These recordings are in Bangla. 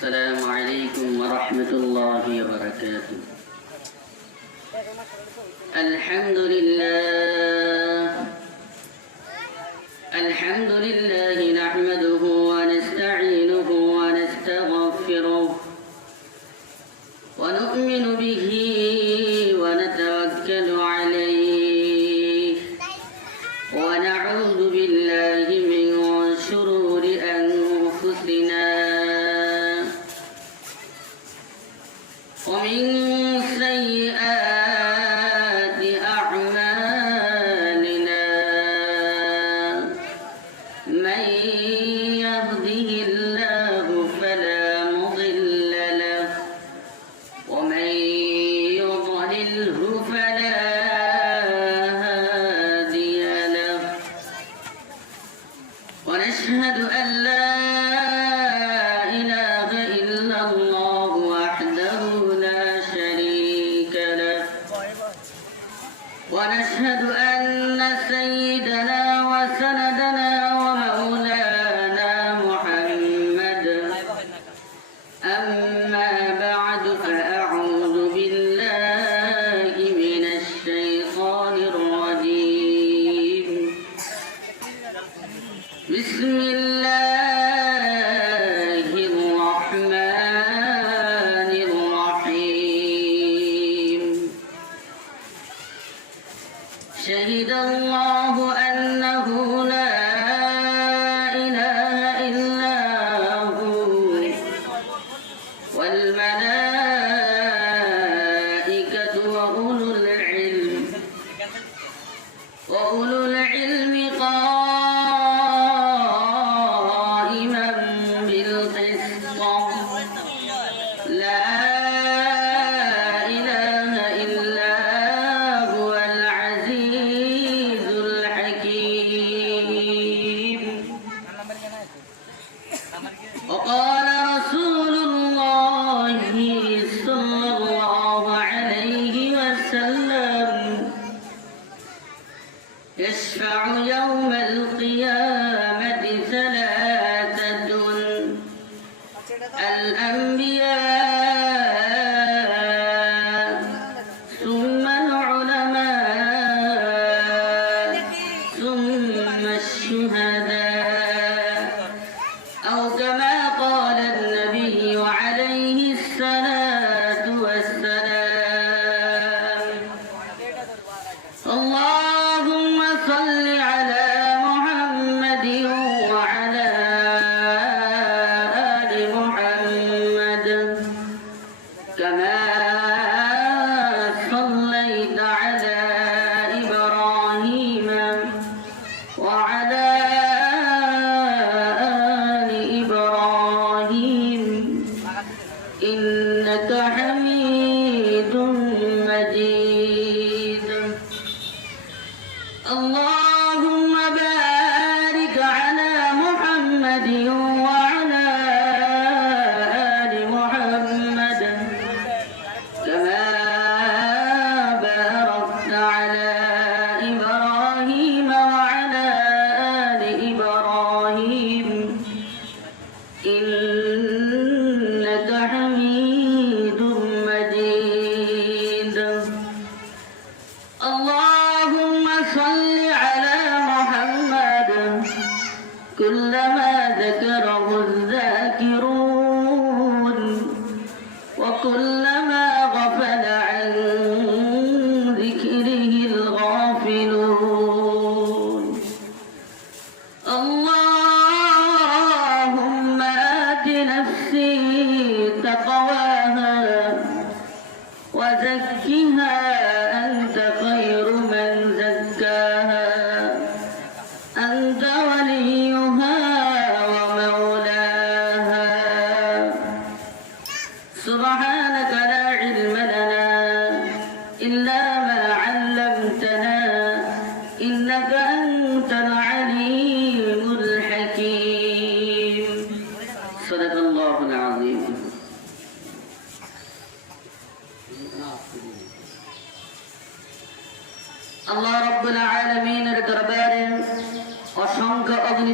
السلام عليكم ورحمة الله وبركاته. الحمد لله. الحمد لله نعم المنام يشفع يوم القيامة.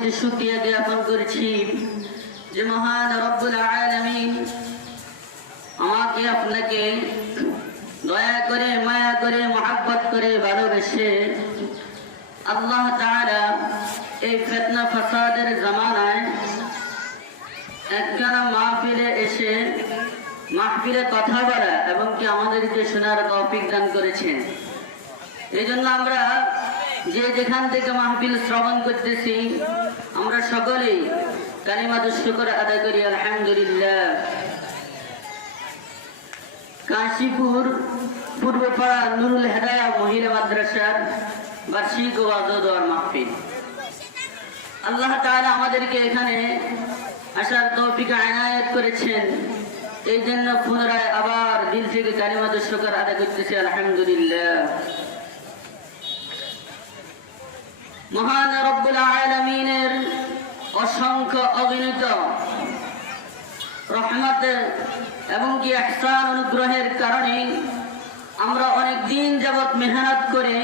যে শুক্রিয়া জ্ঞাপন করছি, যে মহান রব্বুল আলামিন আমাকে আপনাকে দয়া করে, মায়া করে, মহাব্বত করে ভালোবেসে আল্লাহ তারা এই ফেতনা ফাসাদের জমানায় একখানা মাহফিলে এসে মাহফিলে কথা বলা এবং কি আমাদেরকে শোনার তৌফিক দান করেছেন। এই জন্য আমরা যে যেখান থেকে মাহফিল শ্রবণ করতেছি, আমরা সকলেই কালিমাতুর শুকর আদায় করি, আলহামদুলিল্লাহ। কাশীপুর পূর্বপাড়া নুরুল হেদায়া মহিলা মাদ্রাসার বার্ষিক ওয়াজ ও মাহফিল। আল্লাহ তাআলা আমাদেরকে এখানে আসার তৌফিক আনায়াত করেছেন। এই জন্য পুনরায় আবার দিল থেকে কালিমাতুর শুকর আদায় করতেছি, আলহামদুলিল্লাহ। মহান রব্বুল আলামিনের অসংখ্য অগণিত রহমত এবং কি ihsan অনুগ্রহের কারণে আমরা অনেক দিন যাবৎ মেহনত করে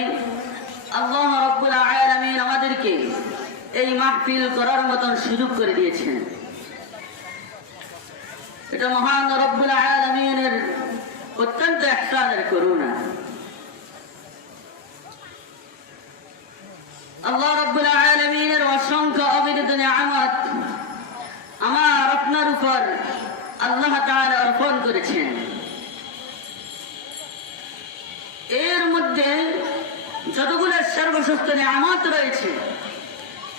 আল্লাহ রব্বুল আলামিন আমাদেরকে এই মাহফিল করার মতন সুযোগ করে দিয়েছেন। এটা মহান রব্বুল আলামিনের অত্যন্ত ihsaনের করুণা। এর মধ্যে যতগুলো সর্বশ্রেষ্ঠ নিয়ামত রয়েছে,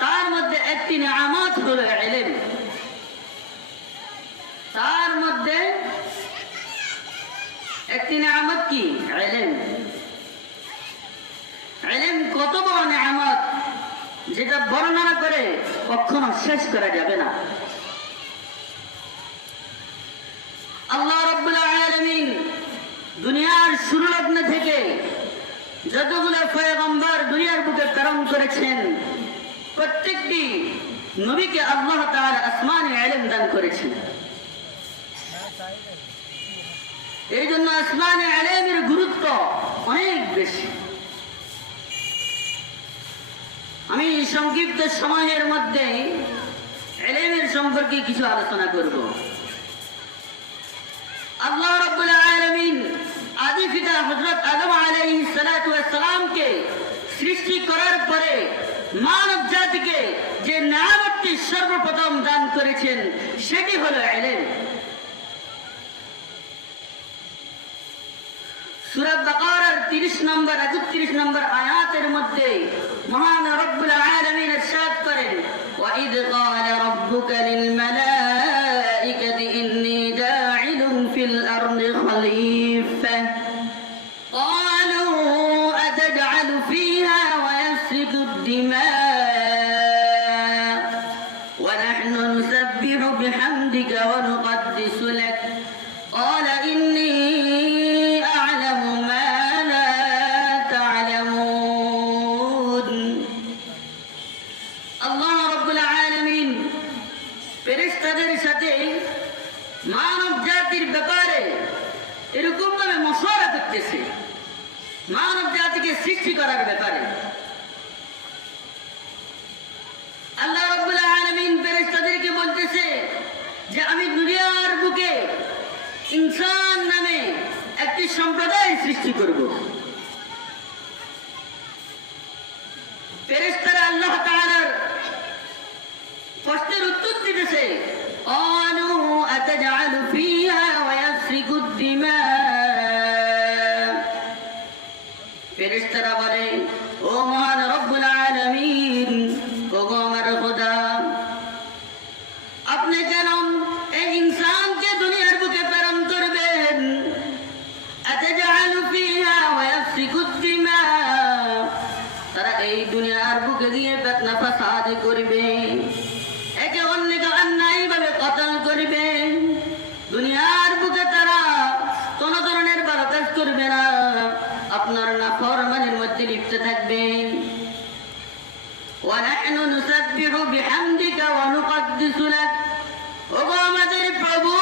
তার মধ্যে একটি নিয়ামত হলো এলেম তার মধ্যে একটি নিয়ামত কি? এলেম এলেম কত বড় নিয়ামত? যেটা বর্ণনা করে কখনো শেষ করা যাবে না। আল্লাহ আলামিন দুনিয়ার শুরু লগ্ন থেকে যতগুলো পয়গম্বর দুনিয়ার বুকে প্রেরণ করেছেন, প্রত্যেকটি নবীকে আল্লাহ তার আসমানে ইলম দান করেছেন। এই জন্য আসমানে আলেমের গুরুত্ব অনেক বেশি। আমি সংক্ষিপ্ত সময়ের মধ্যে এলেমের সম্পর্কে কিছু আলোচনা করব। আল্লাহ রাব্বুল আলামিন আদি পিতা হযরত আদম আলাইহিস সালাতু ওয়াস সৃষ্টি করার পরে মানব জাতিকে যে নিয়ামতটি সর্বপ্রথম দান করেছেন, সেটি হলো এলেম। সূরা বাকারার 30 নম্বর 31 নম্বর আয়াতের মধ্যে মহান রব্বুল আলামিন ارشاد করেন وَإِذْ قَالَ رَبُّكَ لِلْمَلَائِكَةِ إِنِّي جَاعِلٌ فِي الْأَرْضِ خَلِيفَةً قالوا أتجعل فيها ويسفك الدماء ونحن نسبح بحمدك ونقدس لك قال إني সম্প্রদায় সৃষ্টি করব। ফেরেস্তারা আল্লাহ তাআলার প্রশ্নের উত্তর দিতেছে অনু আতাজালু ফিহা ওয়া দিমা। ফেরেস্তারা দিয়ে বেতনা ফাসাদ করবে একে অন্যকে অন্যায় ভাবে কতল করবে দুনিয়ার বুকে তারা কোন ধরনের ভালো কাজ করবে না আপনার না ফরমানের মধ্যে লিপ্ত থাকবে ونحن نسبح بحمدك ونقدس لك ওগো আমাদের প্রভু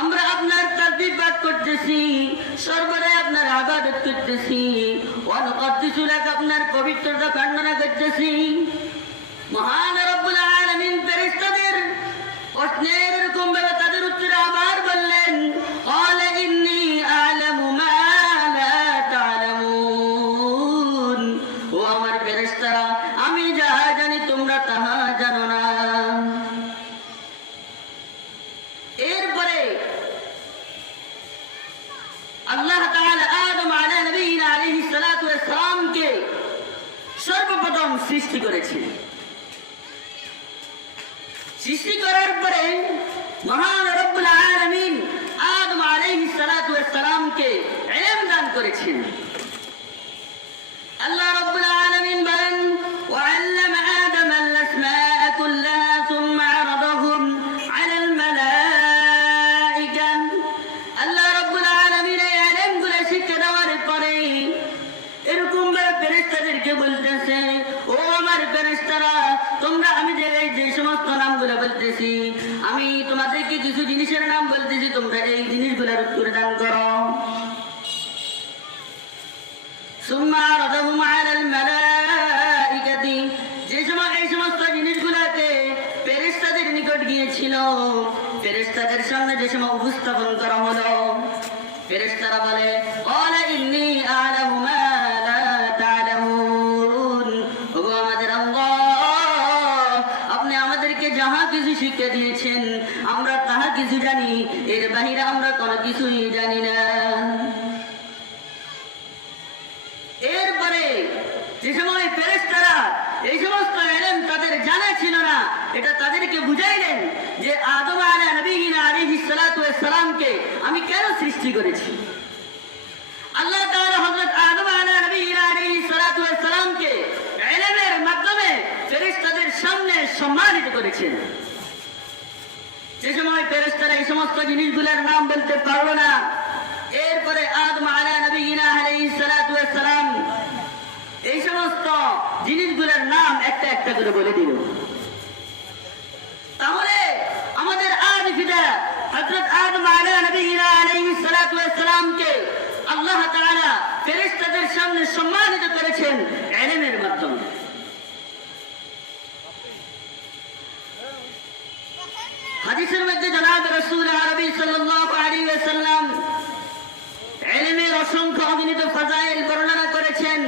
আমরা আপনার তাসবিহ পাঠ করতেছি সর্বদাই আপনার আবাদত করতেছি অনুকদ্দিসু লাক আপনার পবিত্রতা বর্ণনা করতেছি করেছেন সৃষ্টি করার পরে মহান রব্বুল আলমিন আদম আলাইহিস সালাতু ওয়াস সালামকে ইলম দান করেছেন। ফেরেস্তাদের সামনে যে সময় উপস্থাপন করা হলো ফেরেস্তারা বলে আপনি আমাদেরকে যাহা কিছু শিক্ষা দিয়েছেন, আমরা তাহা কিছু জানি, এর বাহিরে আমরা কোনো কিছুই জানি না। সালামকে আমি কেন সৃষ্টি করেছি? আল্লাহ সালামকে মাধ্যমে সামনে সম্মানিত করেছেন। যে সময় এই সমস্ত জিনিসগুলোর নাম বলতে পারল না, এরপরে আদম আলা নবীনা আলাইহিস সালাতু সালাম এই সমস্ত জিনিসগুলোর নাম একটা একটা করে বলে দিল। তাহলে আমাদের আদি পিতা হযরত আদম আলা নবীনা আলাইহিস সালাতু ওয়াস সালামকে আল্লাহ তাআলা ফেরেশতাদের সামনে সম্মানিত করেছেন ইলমের মাধ্যমে। হাদিসের মধ্যে জনাব রসুল আরবি সাল্লাল্লাহু আলাইহি ওয়াসাল্লাম ইলমের অসংখ্য অগণিত ফাজাইল বর্ণনা করেছেন।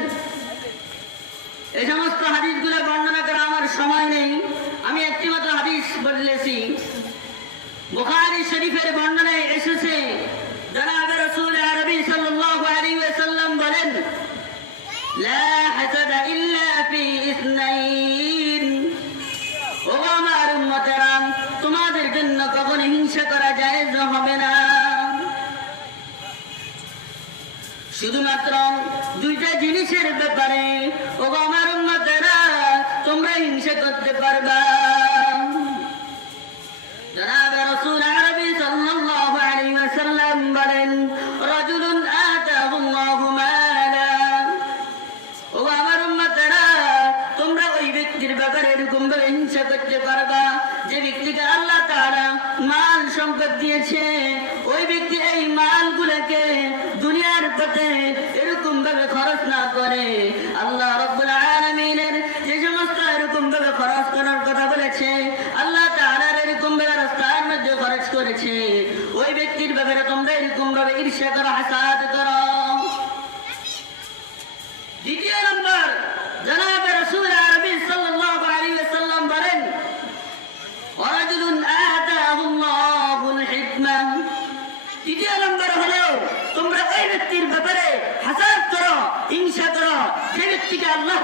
এই সমস্ত হাদিসগুলো বর্ণনা করা আমার সময় নেই। আমি একটি মাত্র হাদিস বদলেছি। বুখারী শরীফের বর্ণনায় এসেছে জনাব রসুল আরবি সাল্লাল্লাহু আলাইহি ওয়াসাল্লাম বলেন, লা হাসাদা ইল্লা ফি ইসনাইন। ও আমার উম্মতেরাম তোমাদের জন্য কখনো হিংসা করা যায় হবে না। শুধুমাত্র দুইটা জিনিসের ব্যাপারে ও আমার উম্মতেরা তোমরা হিংসা করতে পারবা। দিয়েছে ওই ব্যক্তি এই মালগুলোকে দুনিয়ার পথে এরকম ভাবে খরচ না করে। আল্লাহ রব্বুল আলমিনের যে সমস্ত এরকম ভাবে খরচ করার কথা বলেছে, আল্লাহ তাহার এরকম ভাবে রাস্তার মধ্যে খরচ করেছে। ওই ব্যক্তির ব্যাপারে তোমরা এরকম ভাবে ঈর্ষা করো দ্বিতীয় নম্বর জনাব রসুল আরবি সাল্লাল্লাহু আলাইহি ওয়াসাল্লাম বলেন ওয়ারাজুলুন আতাহুল্লাহুল হিকমা তৃতীয় নম্বর হলো তোমরা ওই ব্যক্তির ব্যাপারে হাসাদ করো হিংসা করো যে ব্যক্তিকে আল্লাহ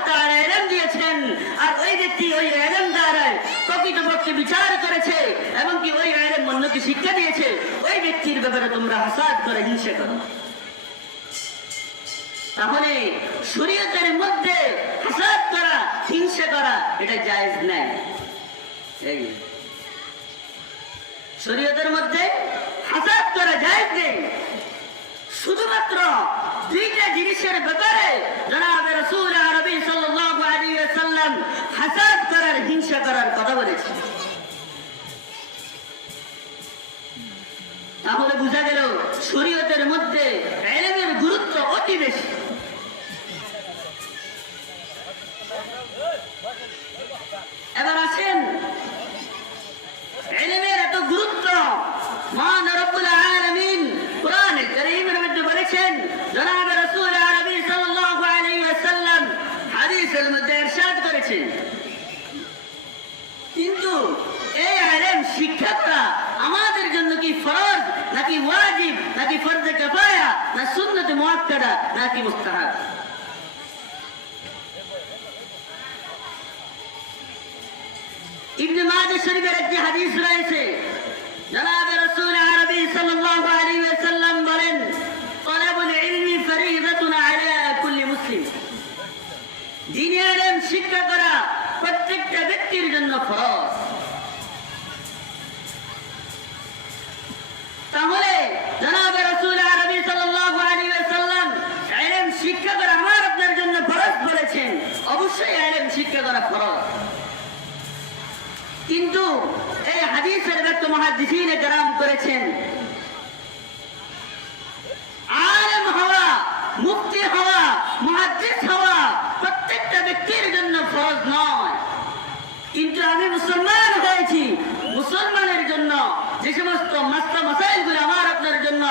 ইলম দিয়েছেন আর ওই ব্যক্তি ওই দ্বারা প্রকৃতপক্ষে বিচার করেছে ওই ইলম অন্যকে শিক্ষা দিয়েছে। ওই ব্যক্তির ব্যাপারে তোমরা হাসাদ করে করো। তাহলে শরীয়তের মধ্যে হাসাদ করা, হিংসা করা, এটা নাই। শরীয়তের মধ্যে হাসাদ করা জায়েজ নেই। শুধুমাত্র দুইটা জিনিসের ব্যাপারে সাল্লাল্লাহু আলাইহি ওয়াসাল্লাম হাসাদ করার, হিংসা করার কথা বলেছেন তাহলে বোঝা গেল শরীয়তের মধ্যে এলেমের গুরুত্ব অতি বেশি। ওয়াজিব নাকি ফরজে কাফায়া না সুন্নতে মুআক্কাদা নাকি মুস্তাহাব ইবনে মাজাহ শরীফের একটি হাদিস রয়েছে জনাব রাসূল আরবী সাল্লাল্লাহু আলাইহি ওয়াসাল্লাম বলেন তলাবুল ইলমি ফরিদাতুন আলা কুল্লি মুসলিম দ্বীনের শিক্ষা করা প্রত্যেকটা ব্যক্তির জন্য ফরজ তাহলে জনাব রাসূল আরবি সাল্লাল্লাহু আলাইহি ওয়াসাল্লাম ইলম শিক্ষা করা আমার আপনার জন্য ফরজ বলেছেন। অবশ্যই ইলম শিক্ষা করা ফরজ। কিন্তু এই হাদিসের ব্যক্ত মহাদিসিনে গ্রাম করেছেন আলেম হওয়া মুক্তি হওয়া মহাদিস হওয়া প্রত্যেকটা ব্যক্তির জন্য ফরজ নয় কিন্তু আমি মুসলমান হয়েছি মুসলমানের জন্য যে সমস্ত মাস্তা মাসাইলগুলো আমার আপনার জন্য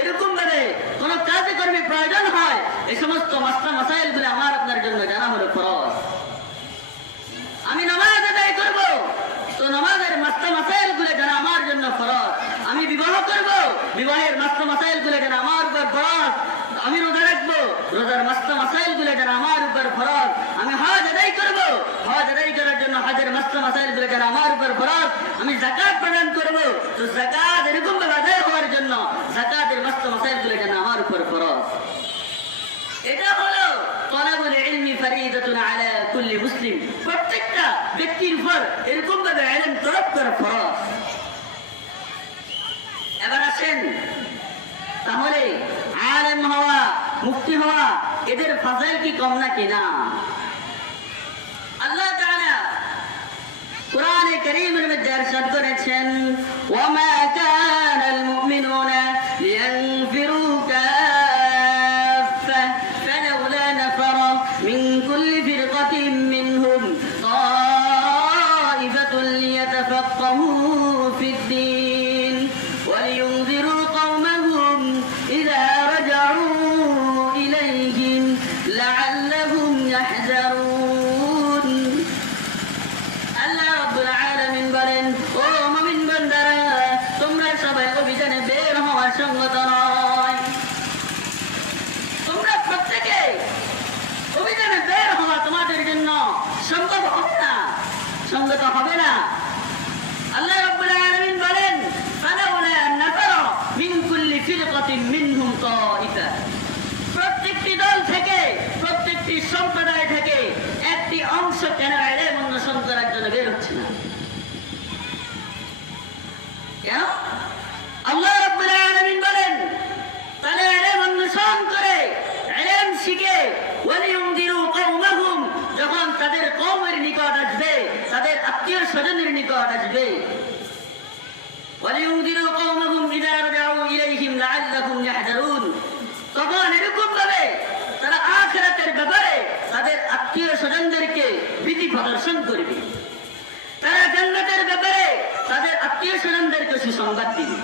এরকম ভাবে কোন কাজে কর্মে প্রয়োজন হয়। এই সমস্ত মাস্তা মাসাইলগুলো আমার আপনার জন্য জানা হলো ফরজ। আমি নামাজ আদায় করব। তো নামাজের মাস্তা মাসাইলগুলো জানা আমার জন্য ফরজ। আমি বিবাহ করব। বিবাহের মাস্তা মাসাইলগুলো জানা আমার উপর ফরজ। আমি রোজা রাখব। রোজার মাস্তা মাসাইলগুলো জানা আমার উপর ফরজ। আমি হজ আদায় করব। হজ আদায় করার জন্য হজের মাস্তা মাসাইলগুলো জানা আমার উপর ফরজ। আমি জাকাত প্রদান করব। তো জাকাত এরকম ভাবে আদায় হওয়ার জন্য জাকাতের মাস্তা মাসাইল গুলো জানা আমার উপর ফরজ এটা হলো তলাবুল ইলমি ফরিদাতুন আলা কুল্লি মুসলিম প্রত্যেকটা ব্যক্তির উপর এরকম ভাবে ইলম তলব করা ফরজ এবার আসেন তাহলে আলেম হওয়া মুক্তি হওয়া এদের ফাজাইল কি কম নাকি না আল্লাহ তাআলা কোরআনে কারীমের মধ্যে ارشاد করেছেন ওয়ামা কানাল মুমিনুনা সঙ্গত প্রত্যেকটি দল থেকে, প্রত্যেকটি সম্প্রদায় থেকে একটি অংশ কেন এলেম অন্বেষণ করার জন্য বের হচ্ছে না? কেন আল্লাহ রাব্বুল আলামিন বলেন তাহলে এলেম অন্বেষণ করে এলেম শিখে ওয়ালিউনদিরু কওমাহুম যখন তাদের কওমের নিকট আসবে তাদের আত্মীয় স্বজনের নিকট আসবে ولينذروا قومهم إذا رجعوا إليهم لعلهم يحذرون তখন এরকম ভাবে তারা আখেরাতের ব্যাপারে তাদের আত্মীয় স্বজনদেরকে ভীতি প্রদর্শন করবে তারা জান্নাতের ব্যাপারে তাদের আত্মীয় স্বজনদেরকে সুসংবাদ দিবে